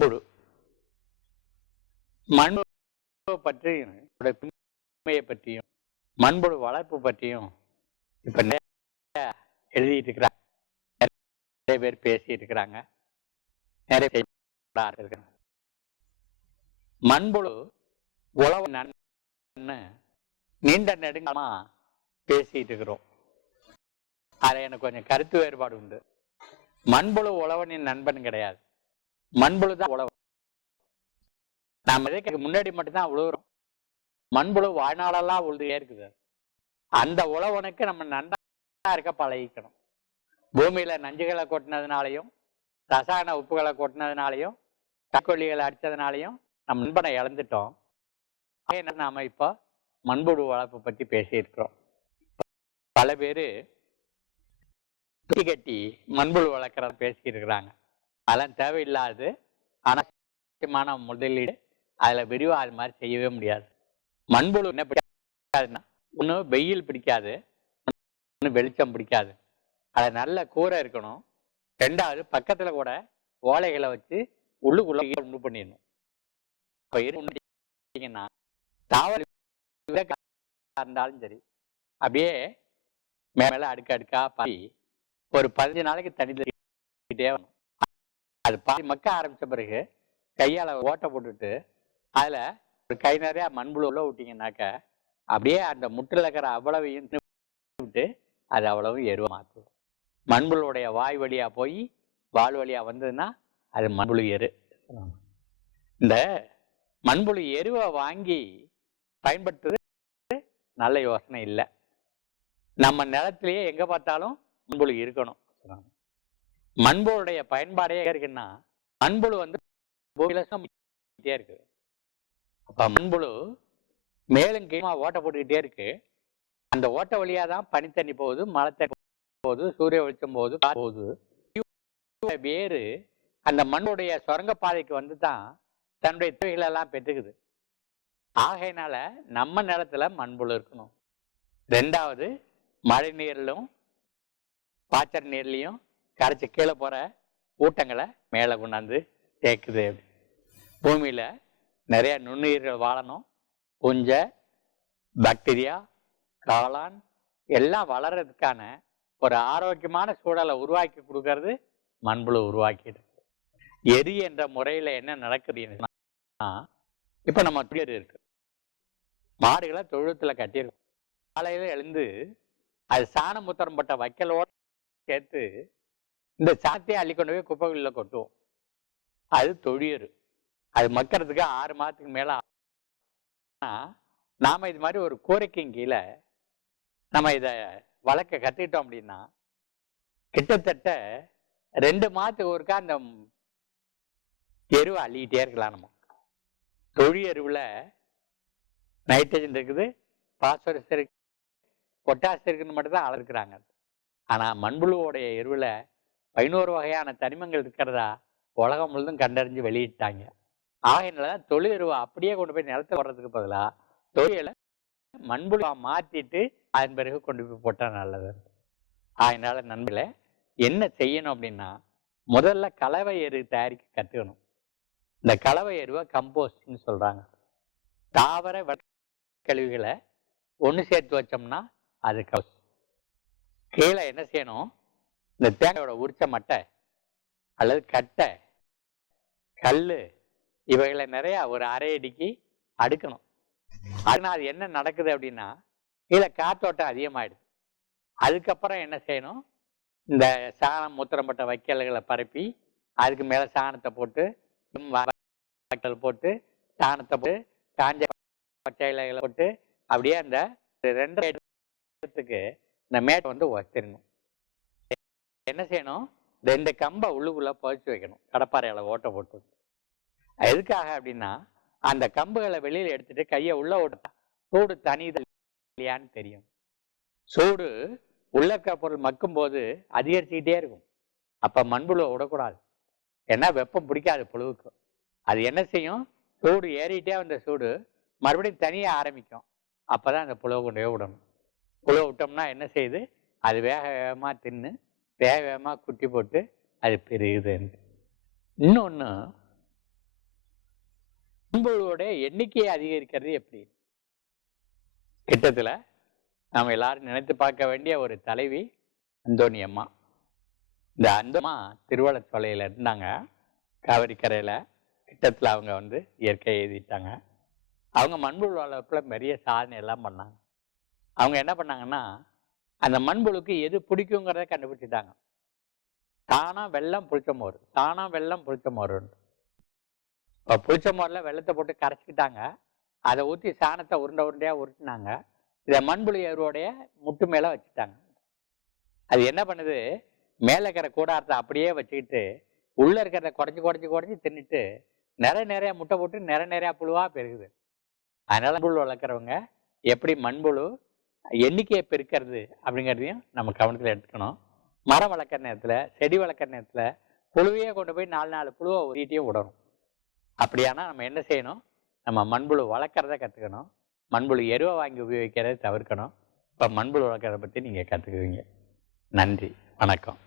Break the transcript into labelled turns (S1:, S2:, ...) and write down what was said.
S1: மண்புழு மண்புழு பற்றியும் அதோட உண்மையை பற்றியும் மண்புழு வளர்ப்பு பற்றியும் இப்ப நிறைய எழுதிட்டு இருக்கிறாங்க. நிறைய பேர் பேசிட்டு இருக்கிறாங்க. நிறைய பேர் மண்புழு உழவு நன்னு நீண்ட நெடுங்கமா பேசிட்டு இருக்கிறோம். அதுல எனக்கு கொஞ்சம் கருத்து வேறுபாடு உண்டு. மண்புழு உழவனின் நண்பன் கிடையாது. மண்புழு தான் நாம இதுக்கு முன்னாடி மட்டும்தான் உழுவுறோம் மண்புழு வாழ்நாளெல்லாம் உழுதுகே இருக்குது அந்த உழவனுக்கு நம்ம நன்றா இருக்க பழகிக்கணும். பூமியில நஞ்சுகளை கொட்டினதுனாலையும் ரசாயன உப்புகளை கொட்டினதுனாலையும் தக்கொல்லிகளை அடிச்சதுனாலையும் நம் நண்பனை இழந்துட்டோம். ஆகையினால நாம இப்போ மண்புழு வளர்ப்பு பத்தி பேசியிருக்கிறோம். பல பேரு துணி கட்டி மண்புழு வளர்க்குறத பேசிட்டு இருக்கிறாங்க. அதெல்லாம் தேவையில்லாது அனாவசியமான முதலீடு அதில் விரிவா அது மாதிரி செய்யவே முடியாது. மண்புழு என்ன பிடிக்காதுன்னா ஒன்று வெயில் பிடிக்காது ஒன்று வெளிச்சம் பிடிக்காது. அது நல்ல கூரை இருக்கணும். ரெண்டாவது பக்கத்துல கூட ஓலைகளை வச்சு உள்ளுக்குள்ள உண்டு பண்ணிடணும். இப்போ இருந்தீங்கன்னா தாவர இருந்தாலும் சரி அப்படியே மேலே அடுக்க அடுக்கா பாய் ஒரு பதினஞ்சு நாளைக்கு தண்ணி தெளிக்கிட்டே வரணும். அது பாதி மக்க ஆரம்பித்த பிறகு கையால் ஓட்டை போட்டுட்டு அதில் ஒரு கை நிறைய மண்புழு உள்ள விட்டிங்கனாக்க அப்படியே அந்த முட்டில் இருக்கிற அவ்வளவையும் விட்டு அது அவ்வளவு எருவை மாற்றும் மண்புழுடைய வாய் வழியாக போய் வால் வழியாக வந்ததுன்னா அது மண்புழு எரு. இந்த மண்புழு எருவை வாங்கி பயன்படுத்துறது நல்ல யோசனை இல்லை. நம்ம நிலத்திலேயே எங்கே பார்த்தாலும் மண்புழு இருக்கணும். மண்புழுடைய பயன்பாடே இருக்குன்னா மண்புழு வந்து பூமியில சுத்திட்டே இருக்கு. அப்ப மண்புழு மேலும் கீழமா ஓட்டை போட்டுக்கிட்டே இருக்கு. அந்த ஓட்டை வழியா தான் பனித்தண்ணி போகுது மழை தண்ணி போகுது சூரிய வெளிச்சம் போகுது போகுது. வேறு அந்த மண்ணுடைய சுரங்கப்பாதைக்கு வந்து தான் தன்னுடைய தேவைகள் எல்லாம் பெற்றுக்குது. ஆகையினால நம்ம நிலத்துல மண்புழு இருக்கணும். ரெண்டாவது மழை நீர்லும் பாய்ச்சல் நீர்லையும் கரைச்சி கீழே போகிற ஊட்டங்களை மேலே கொண்டாந்து தேக்குது பூமியில் நிறைய நுண்ணுயிர்கள் வாழணும். புஞ்ச பாக்டீரியா காளான் எல்லாம் வளர்கிறதுக்கான ஒரு ஆரோக்கியமான சூழலை உருவாக்கி கொடுக்கறது மண்புழு உருவாக்கிடுது எரி என்ற முறையில் என்ன நடக்குதுன்னா இப்போ நம்ம துயர் இருக்கு. மாடுகளை தொழுத்தில் கட்டியிருக்கோம். காலையில் எழுந்து அது சாணம் முத்திரம் பட்ட வைக்கலோடு சேர்த்து இந்த சாத்தையை அள்ளி கொண்டு போய் குப்பைகளில் கொட்டுவோம். அது தொழியரு அது மக்கிறதுக்கு ஆறு மாதத்துக்கு மேலே ஆகும். ஆனா, இது மாதிரி ஒரு கோரிக்கையின் கீழே நம்ம இதை வளர்க்க கற்றுக்கிட்டோம் அப்படின்னா கிட்டத்தட்ட ரெண்டு மாதத்துக்கு ஒருக்கா அந்த எருவை அள்ளிக்கிட்டே இருக்கலாம் நம்ம. தொழி எருவில் நைட்ரஜன் இருக்குது பாஸ்பரஸ் இருக்கு பொட்டாஸ் இருக்குன்னு மட்டும்தான் அளக்குறாங்க ஆனால் மண்புழுவோடைய எருவில் பதினோரு வகையான தனிமங்கள் இருக்கிறதா உலகம் முழுதும் கண்டறிஞ்சு வெளியிட்டாங்க. ஆகையினால தான் தொழில் அப்படியே கொண்டு போய் நிலத்தை வர்றதுக்கு பதிலாக தொழிலை மண்புழுவா மாற்றிட்டு அதன் பிறகு கொண்டு போய் போட்டால் நல்லது. அதனால நண்பில் என்ன செய்யணும் அப்படின்னா முதல்ல கலவை எரு தயாரிக்க கற்றுக்கணும் இந்த கலவை எருவை கம்போஸ்ட்னு சொல்கிறாங்க தாவர கழிவுகளை ஒன்று சேர்த்து வச்சோம்னா அது கவுஸ் கீழே என்ன செய்யணும்? இந்த தேங்காயோட உரிச்ச மட்டை அல்லது கட்டை கல் இவைகளை நிறைய ஒரு அரை அடிக்கு அடுக்கணும். ஆனால் அது என்ன நடக்குது அப்படின்னா கீழே காத்தோட்டம் அதிகமாயிடுது. அதுக்கப்புறம் என்ன செய்யணும்? இந்த சாணம் முத்திரம்பட்ட வைக்கல்களை பரப்பி அதுக்கு மேலே சாணத்தை போட்டு ம், போட்டு சாணத்தை போட்டு காஞ்ச பச்சை இலைகளை போட்டு அப்படியே அந்த ரெண்டு இடத்துக்கு இந்த மேட்டை வந்து வச்சிடணும் என்ன செய்யணும்? இந்த இந்த கம்பை உள்ளுக்குள்ள புதைச்சி வைக்கணும். கடப்பாறையில் ஓட்டை போட்டு. எதுக்காக அப்படின்னா அந்த கம்புகளை வெளியில எடுத்துட்டு கையை உள்ள ஓட்டா. சூடு தனிதல் இல்லையான்னு தெரியும். சூடு உள்ளக்க பொருள் மக்கும் போது அதிகரிச்சுக்கிட்டே இருக்கும். அப்ப மண்புழு விடக்கூடாது. ஏன்னா வெப்பம் பிடிக்காது புழுவுக்கு. அது என்ன செய்யும்? சூடு ஏறிட்டே வந்த சூடு மறுபடியும் தனியாக ஆரம்பிக்கும். அப்பதான் அந்த புழுவை கொண்டு போய் விடணும். புழுவை விட்டோம்னா என்ன செய்யுது? அது வேக வேகமாக தின்னு வேகமாக குட்டி போட்டு அது பெருகுது இன்னொன்று மண்புழுவோட எண்ணிக்கையை அதிகரிக்கிறது எப்படி? கிட்டத்தில் நாம் எல்லாரும் நினைத்து பார்க்க வேண்டிய ஒரு தலைவி அந்தோணி அம்மா. இந்த அந்தம்மா திருவள்ளச்சோலையில இருந்தாங்க. காவிரிக்கரையில் கிட்டத்தில் அவங்க வந்து இயற்கை எழுதிட்டாங்க. அவங்க மண்புழு வளர்ப்பில் பெரிய சாதனை எல்லாம் பண்ணாங்க. அவங்க என்ன பண்ணாங்கன்னா அந்த மண்புழுக்கு எது பிடிக்குங்கிறத கண்டுபிடிச்சிட்டாங்க. தானா வெள்ளம் புளிச்ச மோர் தானா வெள்ளம் புளிச்ச மோர் இப்போ புளிச்ச மோரில் வெள்ளத்தை போட்டு கரைச்சிக்கிட்டாங்க. அதை ஊற்றி சாணத்தை உருண்டை உருண்டையாக உருட்டினாங்க. இதை மண்புழு எருவோடைய முட்டு மேலே வச்சுட்டாங்க. அது என்ன பண்ணுது? மேலே இருக்கிற கூடாரத்தை அப்படியே வச்சுக்கிட்டு உள்ளே இருக்கிறத குறைஞ்சி குறைஞ்சி குறைஞ்சி தின்னுட்டு நிறைய நிறையா முட்டை போட்டு நிறைய நிறையா புழுவாக பெருகுது. அதனால புழு வளர்க்குறவங்க எப்படி மண்புழு எண்ணிக்கையை பெருக்கிறது அப்படிங்கிறதையும் நம்ம கவனத்தில் எடுத்துக்கணும். மரம் வளர்க்குற நேரத்தில் செடி வளர்க்குற நேரத்தில் புழுவையே கொண்டு போய் நாலு நாலு புழுவை ஒதுக்கிட்டையும் விடணும். அப்படியானா நம்ம என்ன செய்யணும்? நம்ம மண்புழு வளர்க்குறத கற்றுக்கணும் மண்புழு எருவை வாங்கி உபயோகிக்கிறத தவிர்க்கணும். இப்போ மண்புழு வளர்க்குறத பற்றி நீங்கள் கற்றுக்குவீங்க நன்றி. வணக்கம்.